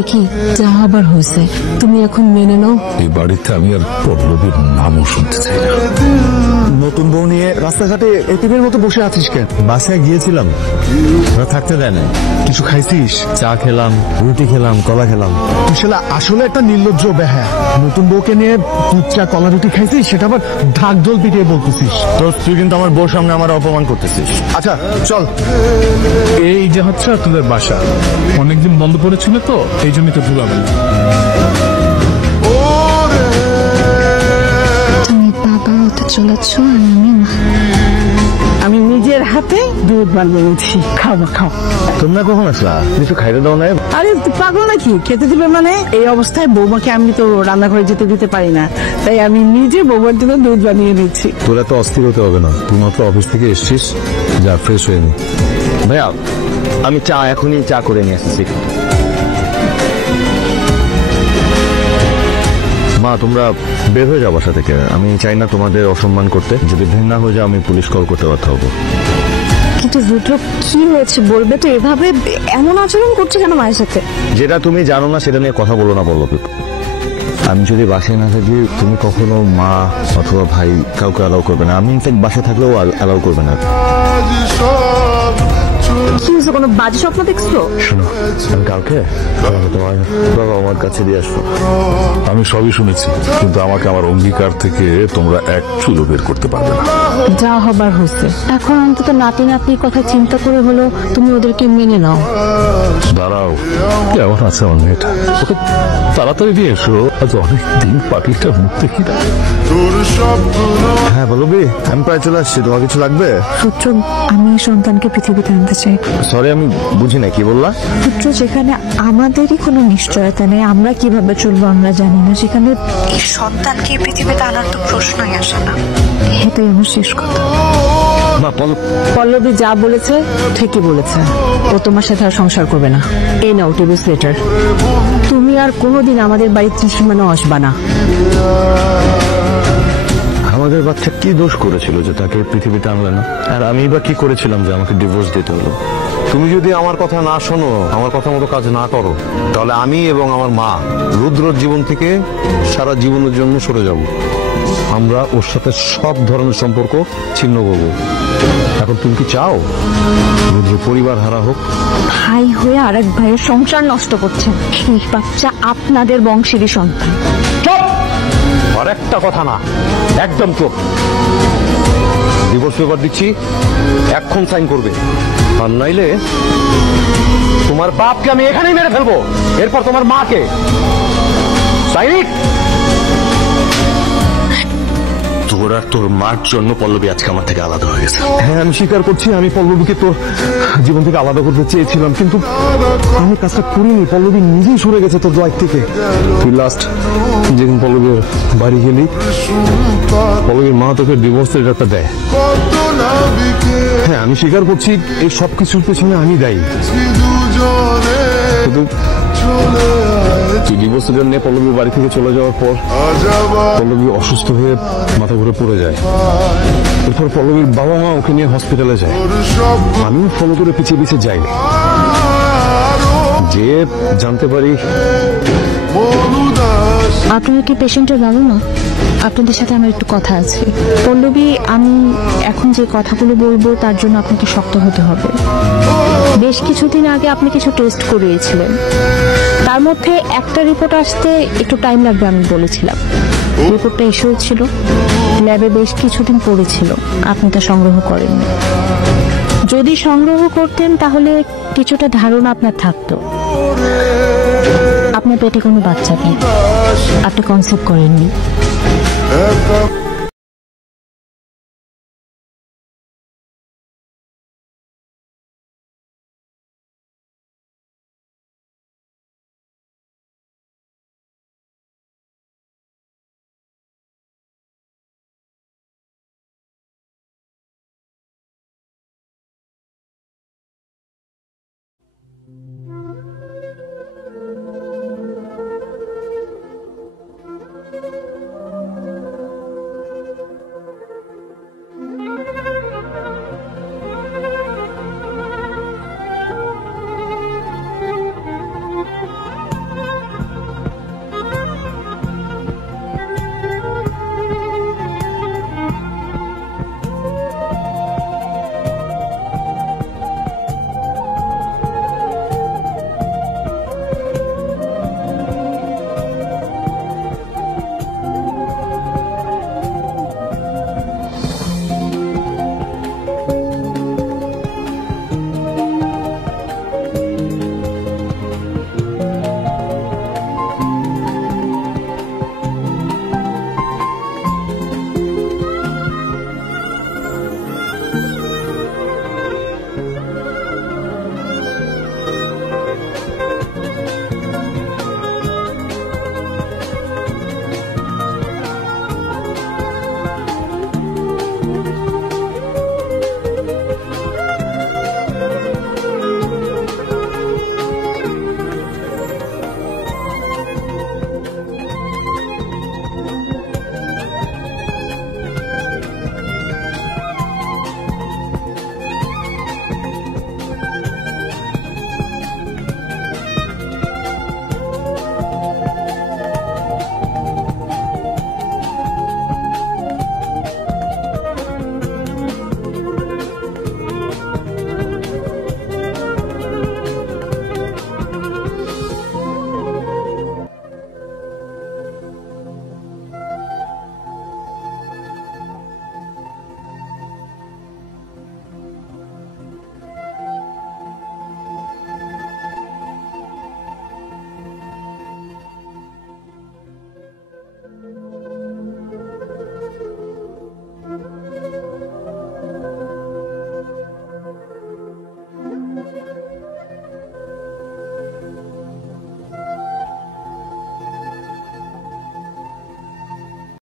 বলি কি, যা হবার হয়েছে, তুমি এখন মেনে নাও। এই বাড়িতে আমি আর পল্লবীর নামও শুনতে চাই না। নতুন বউ নিয়ে রাস্তাঘাটে এতিমের মতো বসে আছিস কেন? বাসায় গিয়েছিলাম, ওরা থাকতে দেয় না। কিছু খাইছিস? চা খেলাম, রুটি খেলাম, কলা খেলাম। তুই শালা আসলে একটা নির্লজ্জ বেহায়া। নতুন বউকে নিয়ে দুধ চা কলা রুটি খাইছিস, সেটা আবার ঢাক ঢোল পিটিয়ে বলতেছিস। তো তুই কিন্তু আমার বউর সামনে আমার অপমান করতেছিস। আচ্ছা চল। এই যে হচ্ছে তোদের বাসা, অনেকদিন বন্ধ পড়েছিল তো, এই জন্যই তো ভুলাবেন। তুমি বাবা হতে চলেছ, আমি নিজের হাতে দুধ বানিয়েছি, খাওয়া খাও। তোমরা কখন আসলা? কিছু খাইতে দাও না? আরে তুই পাগল নাকি? খেতে দিবে মানে? এই অবস্থায় বৌমাকে আমি তো রান্নাঘরে যেতে দিতে পারি না, তাই আমি নিজে বৌমার জন্য দুধ বানিয়ে দিচ্ছি। তোর এত অস্থির হতে হবে না, তুই মাত্র অফিস থেকে এসছিস, যা ফ্রেশ হয়ে নি। ভাইয়া আমি চা এখনই চা করে নিয়ে আসছি। মা তোমরা বের হয়ে যাও বাসা থেকে, আমি চাই না তোমাদের অসম্মান করতে। যদি ভেঙ না হয়ে যায় আমি পুলিশ কল করতে বাধ্য হবো। কিন্তু রুদ্র কি হয়েছে বলবে তো? এভাবে এমন আচরণ করছে কেন মায়ের সাথে? যেটা তুমি জানো না সেটা নিয়ে কথা বলো না পল্লবী। আমি যদি বাসায় না থাকি তুমি কখনো মা অথবা ভাই কাউকে অ্যালাউ করবে না। আমি ইনফ্যাক্ট বাসায় থাকলেও অ্যালাউ করবে না। কি হয়েছে, কোনো বাজে স্বপ্ন দেখছো? শোনো, আমি কালকে তোমার বাবা আমার কাছে দিয়ে আসবো। আমি সবই শুনেছি, কিন্তু আমাকে আমার অঙ্গীকার থেকে তোমরা এক চুলো বের করতে পারবে না। যা হবার হয়েছে, এখন অন্তত নাতি নাতনির কথা চিন্তা করে হলো তুমি ওদেরকে মেনে নাও। দাঁড়াও, কেমন আছে আমার মেয়েটা? ওকে তাড়াতাড়ি দিয়ে এসো, আজ অনেক দিন পাখিটার মুখ দেখি না। হ্যাঁ পল্লবী, আমি প্রায় চলে আসছি। তোমার কিছু লাগবে? পুত্র, আমি এই সন্তানকে পৃথিবীতে আনতে চাই। সরি আমি বুঝি না, কি বললা? পুত্র, যেখানে আমাদেরই কোনো নিশ্চয়তা নেই, আমরা কিভাবে চলবো আমরা জানি না, সেখানে এই সন্তানকে পৃথিবীতে আনার তো প্রশ্নই আসে না। এটাই আমার শেষ কথা। মা পল্লবী যা বলেছে ঠিকই বলেছে, ও তোমার সাথে আর সংসার করবে না। এই নাও ডিভোর্স লেটার। তুমি আর কোনোদিন আমাদের বাড়ির ত্রিসীমানাও আসবা না। আমাদের বাচ্চা কি দোষ করেছিল যে তাকে পৃথিবীতে আনলে না? আর আমি বা কি করেছিলাম যে আমাকে ডিভোর্স দিতে হলো? তুমি যদি আমার কথা না শোনো, আমার কথা মতো কাজ না করো, তাহলে আমি এবং আমার মা রুদ্রর জীবন থেকে সারা জীবনের জন্য সরে যাব। আমরা ওর সাথে সব ধরনের সম্পর্ক ছিন্ন করব। এখন তুমি কি চাও রুদ্র পরিবার হারা হোক? ভাই হয়ে আরেক ভাইয়ের সংসার নষ্ট করছেন। এই বাচ্চা আপনাদের বংশেরই সন্তান। চুপ! আর একটা কথা না, একদম চুপ। ডিভোর্স পেপার দিচ্ছি, এখন সাইন করবে, আর নাইলে তোমার বাপকে আমি এখানেই মেরে ফেলবো, এরপর তোমার মাকে। সাইনিক! তোর আর তোর মার জন্য পল্লবী আজকে আমার থেকে আলাদা হয়ে গেছে। হ্যাঁ আমি স্বীকার করছি, আমি পল্লবীকে তোর জীবন থেকে আলাদা করতে চেয়েছিলাম, কিন্তু আমি কাজটা করিনি। পল্লবী নিজেই সরে গেছে তোর লাইফ থেকে। তুই লাস্ট যেদিন পল্লবীর বাড়ি গেলি, পল্লবীর মা তোকে ডিভোর্স লেটারটা দেয়। হ্যাঁ আমি স্বীকার করছি, এই সব কিছুর পেছনে আমি দায়ী। কিন্তু তুই ডিভোর্স লেটার নিয়ে পল্লবীর বাড়ি থেকে চলে যাওয়ার পর পল্লবী অসুস্থ হয়ে মাথা ঘুরে পড়ে যায়। এরপর পল্লবীর বাবা মা ওকে নিয়ে হসপিটালে যায়। আমিও ফলো করে পিছিয়ে পিছিয়ে যাই, যে জানতে পারি আপনারা কি পেশেন্টের বাবা মা? আপনাদের সাথে আমার একটু কথা আছে। পল্লবী, আমি এখন যে কথাগুলো বলবো তার জন্য আপনাকে শক্ত হতে হবে। বেশ কিছুদিন আগে আপনি কিছু টেস্ট করিয়েছিলেন, তার মধ্যে একটা রিপোর্ট আসতে একটু টাইম লাগবে আমি বলেছিলাম। রিপোর্টটা এসেও ছিল, ল্যাবে বেশ কিছুদিন পড়েছিল, আপনি তা সংগ্রহ করেননি। যদি সংগ্রহ করতেন তাহলে কিছুটা ধারণা আপনার থাকতো। আপনার পেটে কোনো বাচ্চা নেই, আপনি কনসেপ্ট করেননি।